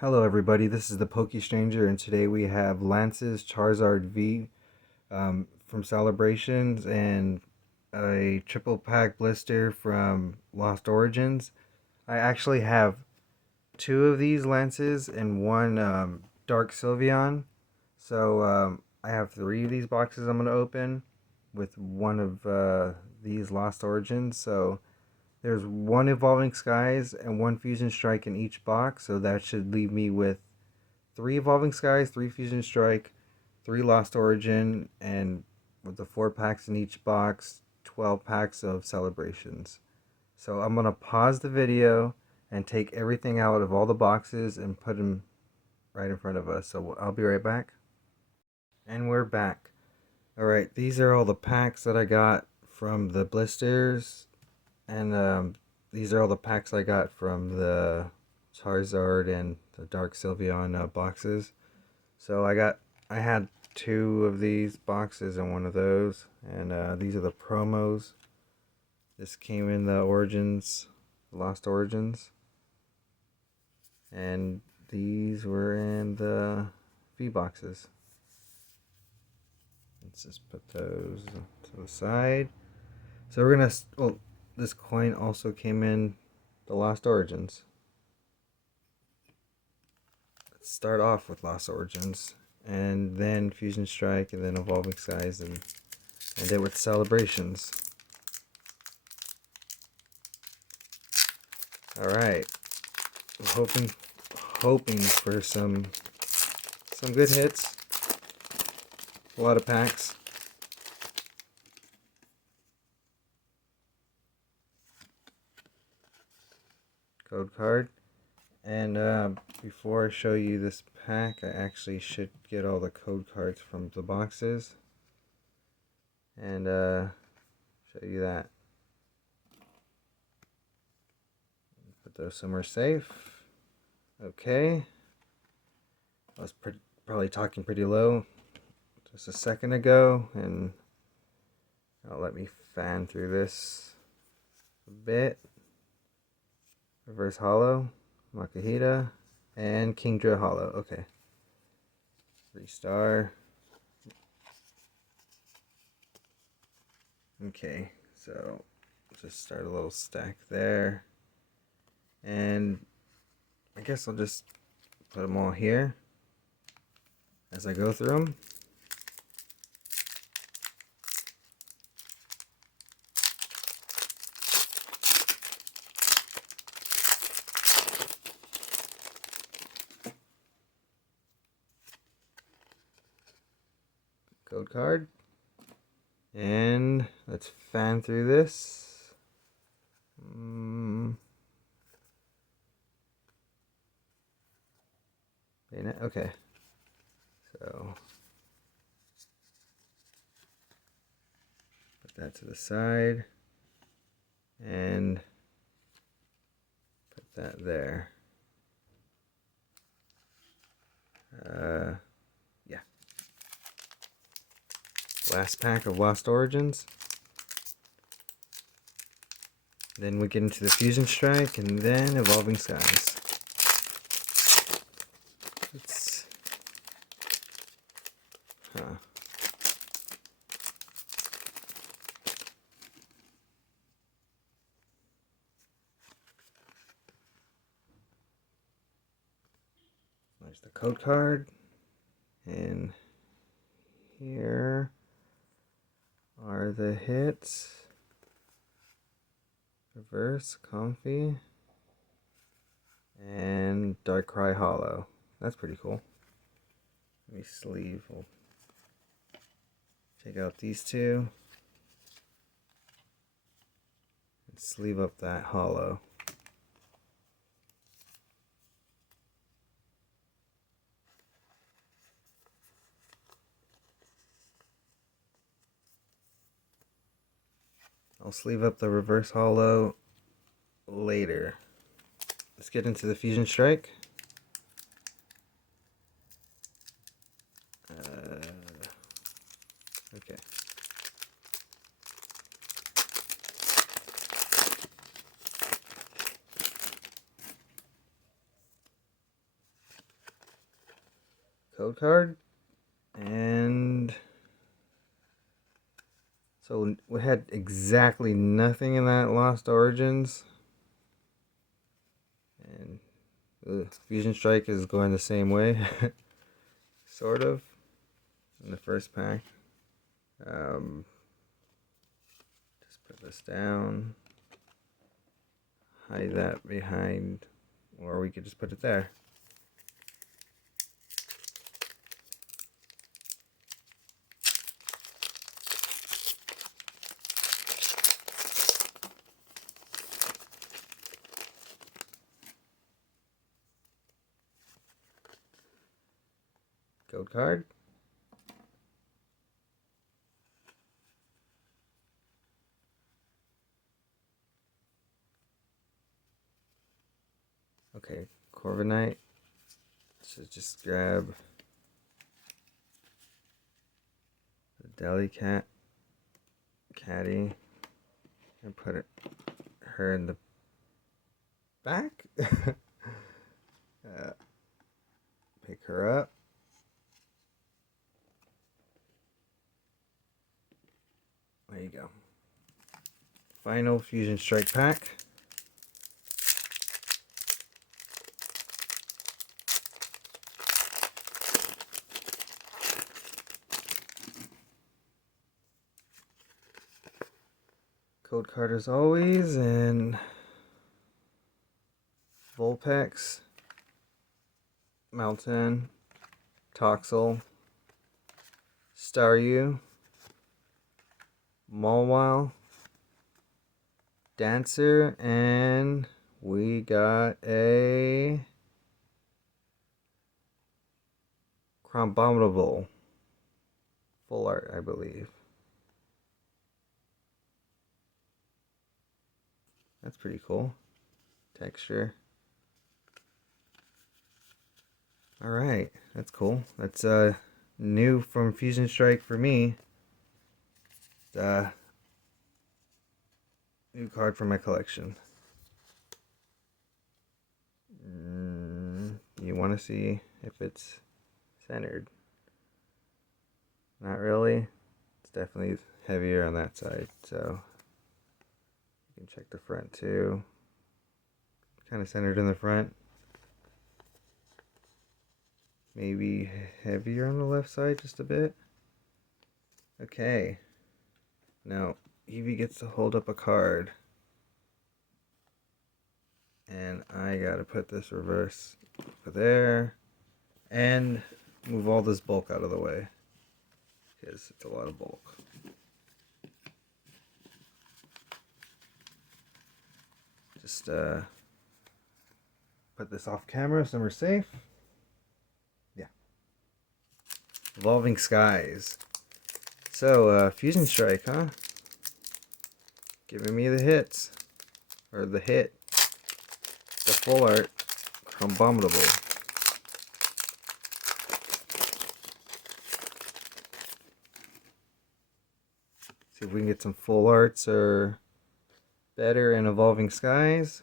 Hello everybody, this is the ThePokeStranger, and today we have Lance's Charizard V from Celebrations and a triple pack blister from Lost Origins. I actually have two of these Lances and one Dark Sylveon, so I have three of these boxes I'm going to open with one of these Lost Origins. So there's one Evolving Skies and one Fusion Strike in each box, so that should leave me with three Evolving Skies, three Fusion Strike, three Lost Origin, and with the 4 packs in each box, 12 packs of Celebrations. So I'm going to pause the video and take everything out of all the boxes and put them right in front of us. So I'll be right back. And we're back. Alright, these are all the packs that I got from the blisters. And these are all the packs I got from the Charizard and the Dark Sylveon boxes. So I had two of these boxes and one of those, and these are the promos. This came in the Origins, Lost Origins, and these were in the V boxes. Let's just put those to the side. So we're gonna, well, this coin also came in the Lost Origins. Let's start off with Lost Origins, and then Fusion Strike, and then Evolving Skies, and end it with Celebrations. Alright. I'm hoping for some good hits. A lot of packs. Code card. And before I show you this pack, I actually should get all the code cards from the boxes and show you that. Put those somewhere safe. Okay. I was probably talking pretty low just a second ago, and let me fan through this a bit. Reverse Hollow, Makahita, and Kingdra Hollow. Okay. 3-star. Okay, so just start a little stack there. And I guess I'll just put them all here as I go through them. Code card. And let's fan through this. Okay. So put that to the side and put that there. Yeah. Last pack of Lost Origins. Then we get into the Fusion Strike and then Evolving Skies. It's There's the code card, and here are the hits. Reverse, Comfy, and Darkrai Hollow. That's pretty cool. Let me sleeve. We'll take out these two and sleeve up that Hollow. I'll sleeve up the Reverse Hollow later. Let's get into the Fusion Strike. Okay. code card. And so we had exactly nothing in that Lost Origins. And Fusion Strike is going the same way. Sort of. In the first pack. Just put this down. Hide that behind. Or we could just put it there. Code card. Okay, Corviknight. So just grab the Deli Caddy and put her in the back. Pick her up. There you go. Final Fusion Strike pack. Code card as always, and Vulpix, Melton, Toxel, Staryu, Mawile, Dancer, and we got a Crombominable. Full art, I believe. That's pretty cool. Texture. Alright, that's cool. That's new from Fusion Strike for me. New card for my collection. You want to see if it's centered? Not really. It's definitely heavier on that side, so you can check the front too. Kind of centered in the front. Maybe heavier on the left side just a bit. Okay. Now, Eevee gets to hold up a card. And I gotta put this reverse over there. And move all this bulk out of the way. Because it's a lot of bulk. Just put this off camera so we're safe. Yeah. Evolving Skies. So, Fusion Strike, huh? Giving me the hits. Or the hit. The full art. Crombominable. See if we can get some full arts or better in Evolving Skies.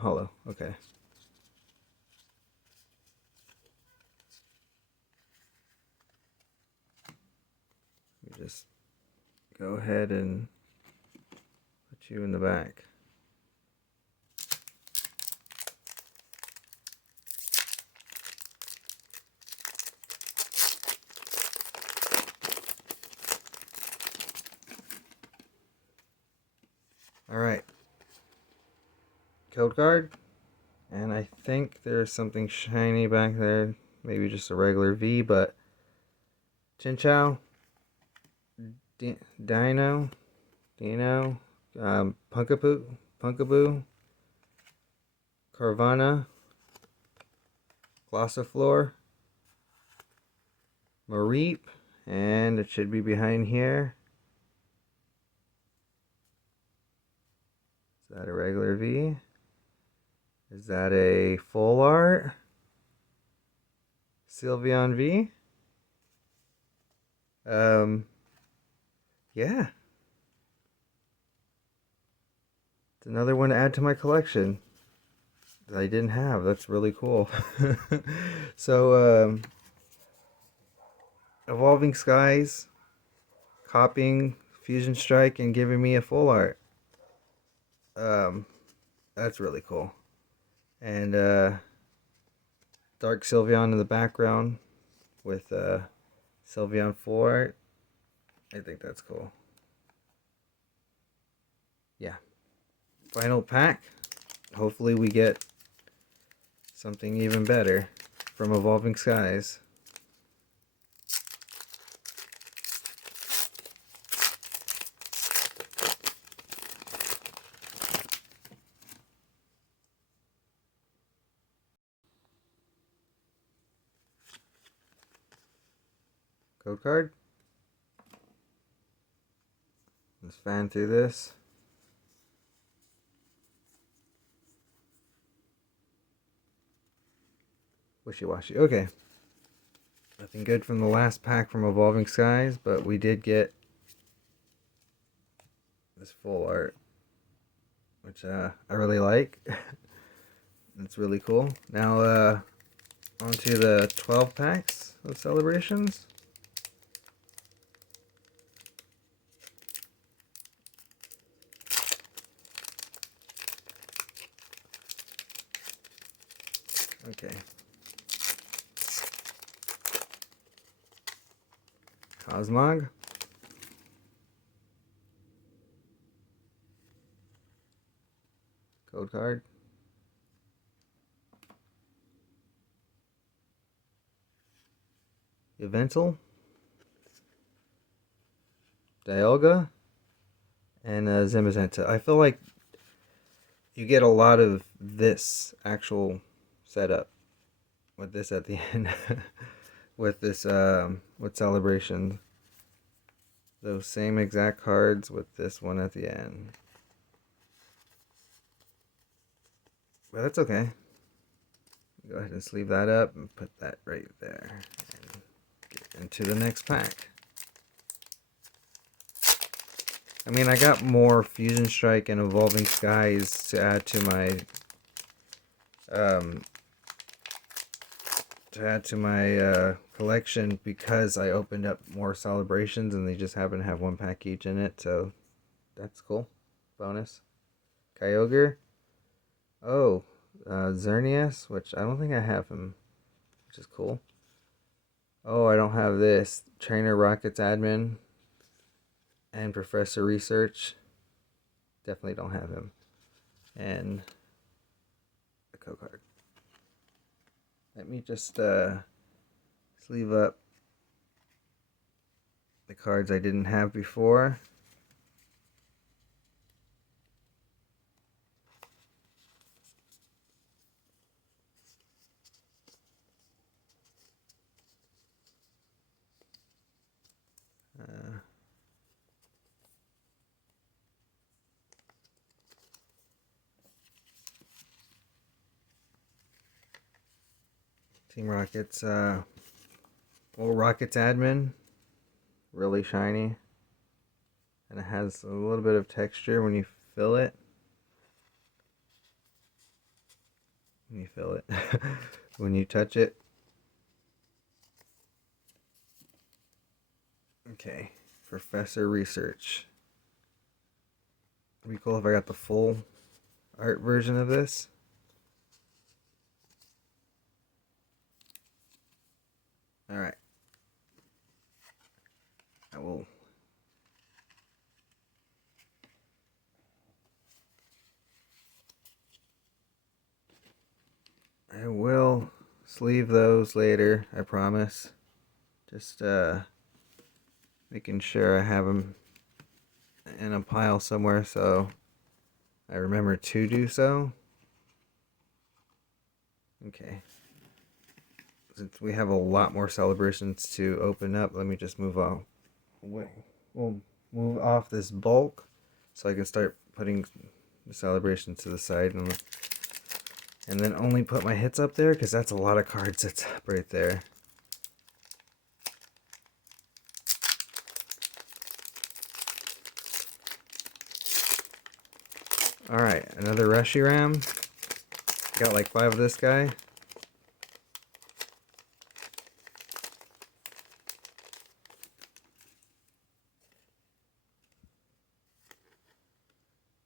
Hollow. Okay. Let me just go ahead and put you in the back. Alright. Code card. And I think there's something shiny back there. Maybe just a regular V, but Chinchou, Dino, Punkaboo, Carvana, Glossiflor, Mareep, and it should be behind here. Is that a regular V? Is that a full art? Sylveon V? Yeah. another one to add to my collection that I didn't have. That's really cool. So, Evolving Skies, copying Fusion Strike and giving me a full art. Um, that's really cool. And Dark Sylveon in the background with Sylveon full art. I think that's cool. Yeah. Final pack. Hopefully we get something even better from Evolving Skies. Code card. Let's fan through this. Wishy-washy. Okay. Nothing good from the last pack from Evolving Skies, but we did get this full art, which I really like. It's really cool. Now, on to the 12 packs of Celebrations. Okay. Cosmog. Code card. Yveltal. Dialga. And Zamazenta. I feel like you get a lot of this actual setup with this at the end. With this, with Celebration. Those same exact cards with this one at the end. But that's okay. Go ahead and sleeve that up and put that right there. And get into the next pack. I mean, I got more Fusion Strike and Evolving Skies to add to my collection because I opened up more Celebrations and they just happen to have one pack each in it, so that's cool. Bonus. Kyogre. Oh, Xerneas, which I don't think I have him, which is cool. Oh, I don't have this. Trainer Rockets Admin and Professor Research. Definitely don't have him. And the code card. Let me just sleeve up the cards I didn't have before. Team Rockets, Rockets Admin, really shiny, and it has a little bit of texture when you fill it. When you touch it. Okay, Professor Research. It'd be cool if I got the full art version of this. Alright. I will sleeve those later, I promise. Just making sure I have them in a pile somewhere so I remember to do so. Okay. Since we have a lot more Celebrations to open up, let me just move on. We'll move off this bulk so I can start putting the Celebrations to the side and then only put my hits up there because that's a lot of cards that's up right there. Alright, another Reshiram. Got like 5 of this guy.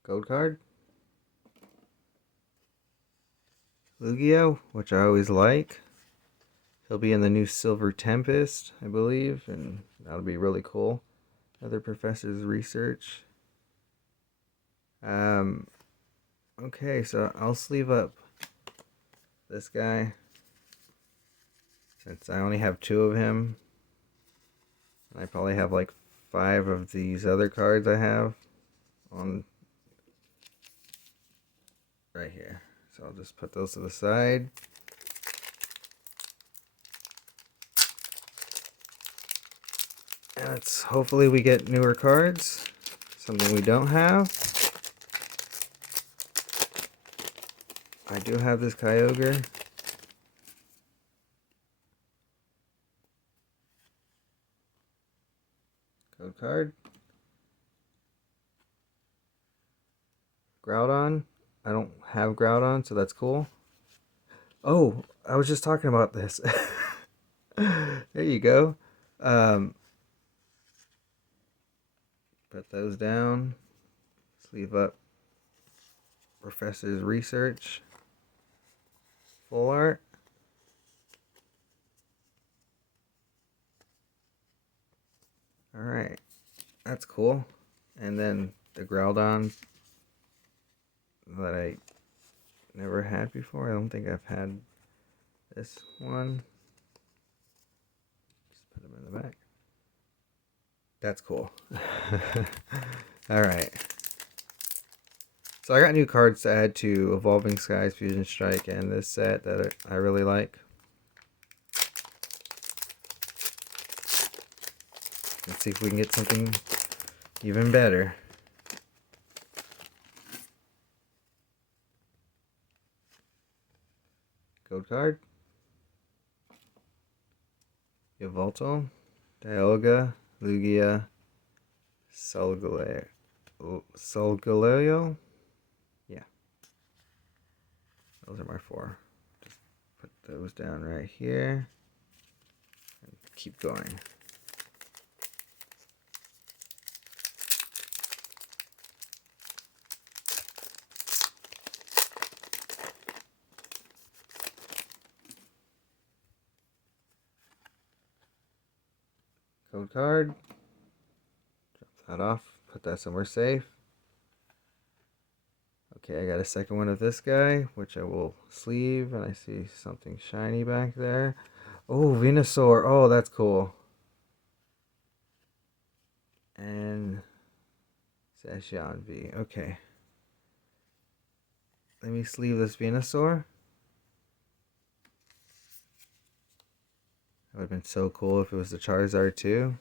Code card. Lugia, which I always like. He'll be in the new Silver Tempest, I believe, and that'll be really cool. Other Professor's Research. Okay, so I'll sleeve up this guy since I only have 2 of him. And I probably have like 5 of these other cards I have on right here. So I'll just put those to the side. And let's hopefully we get newer cards. Something we don't have. I do have this Kyogre. Code card. Groudon. I don't have Groudon, so that's cool. Oh, I was just talking about this. There you go. Put those down. Sleeve up Professor's Research. Full art. Alright. That's cool. And then the Groudon that I never had before. I don't think I've had this one. Just put them in the back. That's cool. Alright. So I got new cards to add to Evolving Skies, Fusion Strike, and this set that I really like. Let's see if we can get something even better. Code card. Yveltal, Dialga, Lugia, Solgaleo. Yeah. Those are my 4. Just put those down right here. And keep going. Code card. Drop that off. Put that somewhere safe. Okay, I got a second one of this guy, which I will sleeve, and I see something shiny back there. Oh, Venusaur. Oh, that's cool. And Zacian V. Okay. Let me sleeve this Venusaur. That would have been so cool if it was the Charizard too.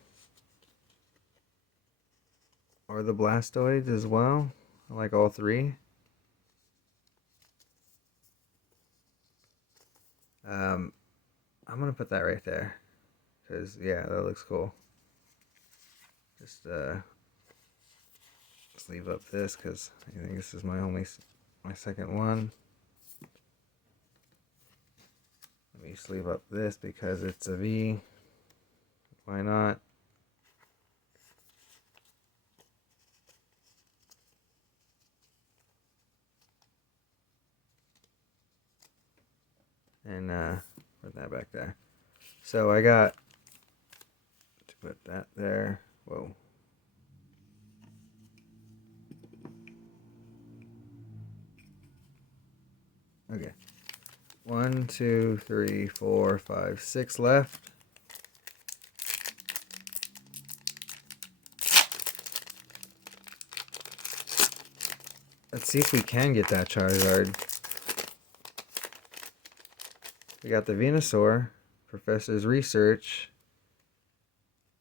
Or the Blastoids as well. I like all 3. I'm going to put that right there. Because, yeah, that looks cool. Just sleeve up this because I think this is my second one. Let me sleeve up this because it's a V. Why not? And put that back there. So I got to put that there. Whoa. Okay. 1, 2, 3, 4, 5, 6 left. Let's see if we can get that Charizard. We got the Venusaur, Professor's Research.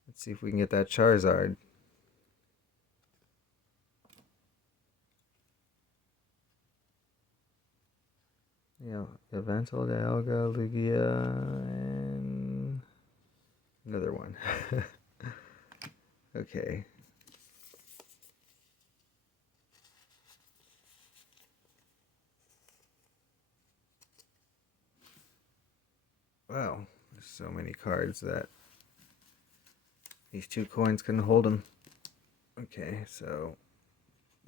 Let's see if we can get that Charizard. Yeah, Yveltal, Dialga, Lugia, and another one. Okay. Wow, there's so many cards that these 2 coins couldn't hold them. Okay, so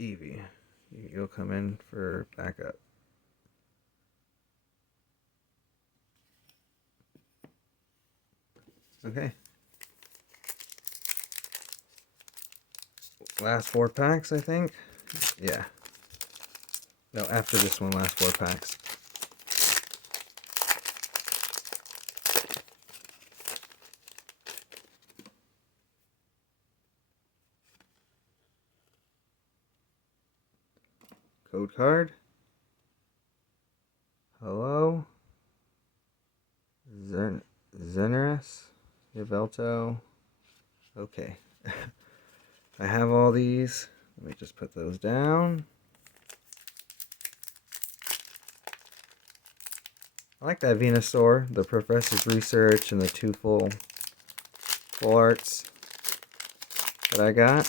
Eevee, you'll come in for backup. Okay. Last 4 packs, I think. Yeah. No, after this one, last 4 packs. Code card. Hello. Zenerus. Yvelto. Okay. I have all these. Let me just put those down. I like that Venusaur, the Professor's Research, and the 2 full arts that I got.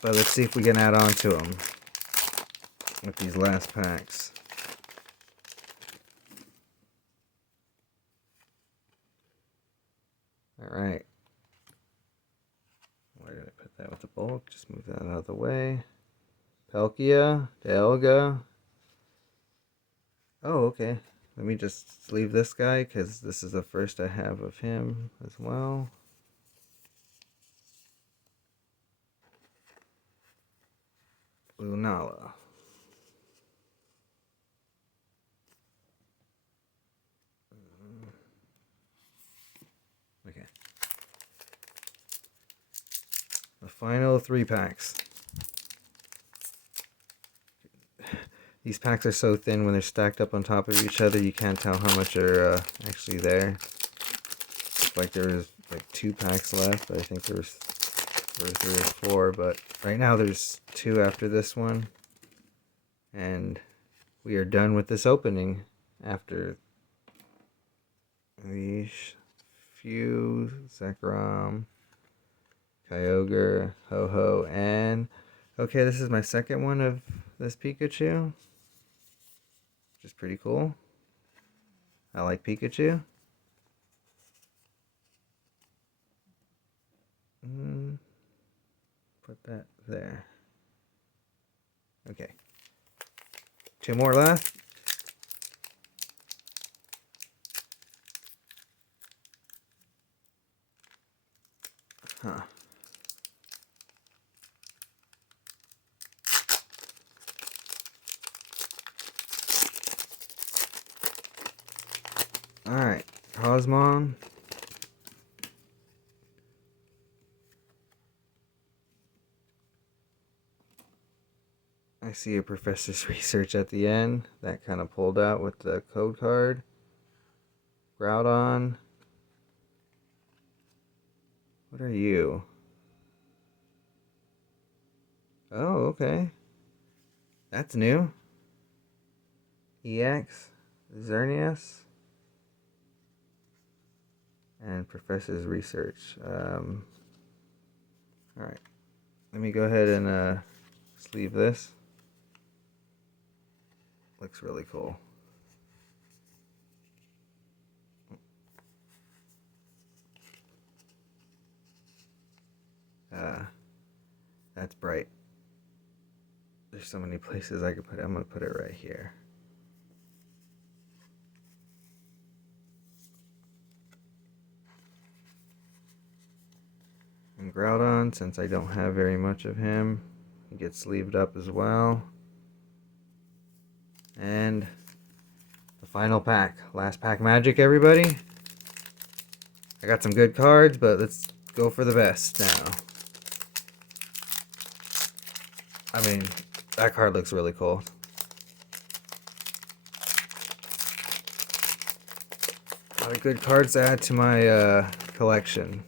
But let's see if we can add on to them with these last packs. Alright. Why did I put that with the bulk? Just move that out of the way. Palkia, Dialga. Oh, okay. Let me just leave this guy because this is the first I have of him as well. Lunala. Okay. The final 3 packs. These packs are so thin when they're stacked up on top of each other, you can't tell how much are actually there. Like there's like 2 packs left. I think there was 3 or 4, but right now there's 2 after this one. And we are done with this opening after these few Zekrom, Kyogre, Ho-Ho, and okay, this is my second one of this Pikachu, which is pretty cool. I like Pikachu. Put that there. Okay. 2 more left. Huh. Alright. Cosmon. I see a Professor's Research at the end. That kind of pulled out with the code card. Groudon. What are you? Oh, okay. That's new. EX. Xerneas. And Professor's Research. Alright. Let me go ahead and sleeve this. Looks really cool. That's bright. There's so many places I could put it. I'm going to put it right here. And Groudon, since I don't have very much of him, he gets sleeved up as well. And the final pack. Last pack magic, everybody. I got some good cards, but let's go for the best now. I mean, that card looks really cool. A lot of good cards to add to my collection.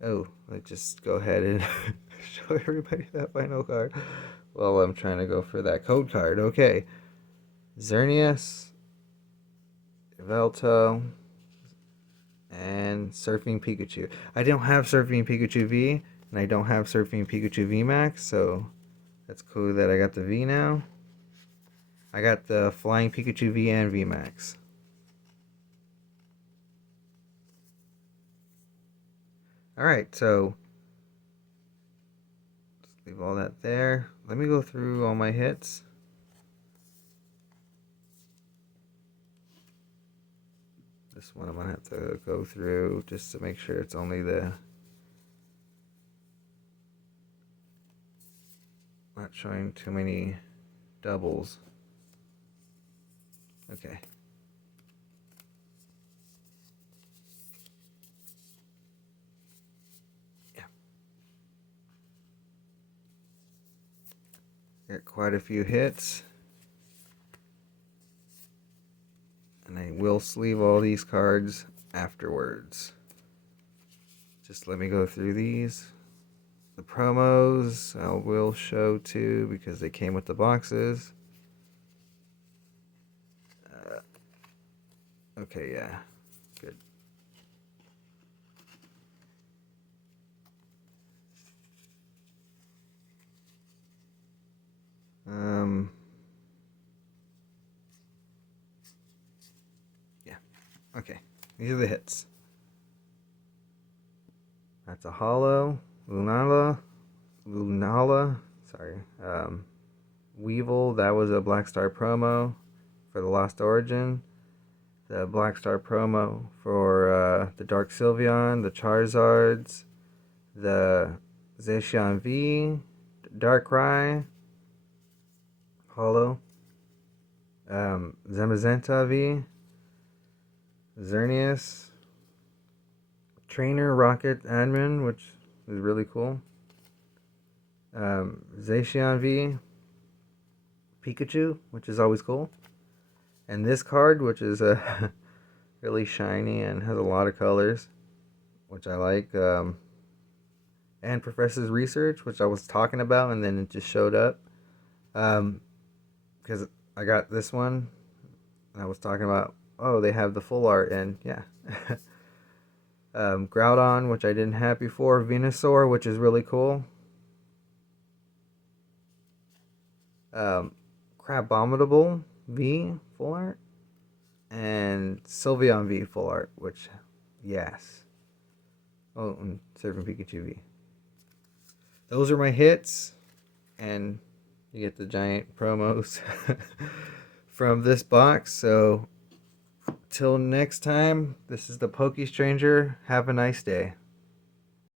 Oh, let's just go ahead and show everybody that final card. Well, I'm trying to go for that code card. Okay. Xerneas, Yvelto, and Surfing Pikachu. I don't have Surfing Pikachu V, and I don't have Surfing Pikachu V Max, so that's cool that I got the V now. I got the Flying Pikachu V and V Max. Alright, so leave all that there. Let me go through all my hits. This one I'm going to have to go through just to make sure it's only the... Not showing too many doubles. Okay. Yeah. Got quite a few hits. And I will sleeve all these cards afterwards. Just let me go through these. The promos I will show too because they came with the boxes. Okay, yeah. Good. Yeah. Okay. These are the hits. That's a hollow. Lunala. Sorry. Weevil. That was a Black Star promo for the Lost Origin. The Black Star promo for the Dark Sylveon, the Charizards, the Zacian V, Darkrai, Hollow, Zamazenta V, Xerneas, Trainer Rocket Admin, which is really cool, Zacian V, Pikachu, which is always cool, and this card, which is really shiny and has a lot of colors, which I like, and Professor's Research, which I was talking about, and then it just showed up. Because I got this one, and I was talking about, oh, they have the full art, and yeah. Groudon, which I didn't have before. Venusaur, which is really cool. Crabominable V full art. And Sylveon V full art, which, yes. Oh, and Surfing Pikachu V. Those are my hits, and you get the giant promos from this box. So, till next time, this is the ThePokeStranger. Have a nice day.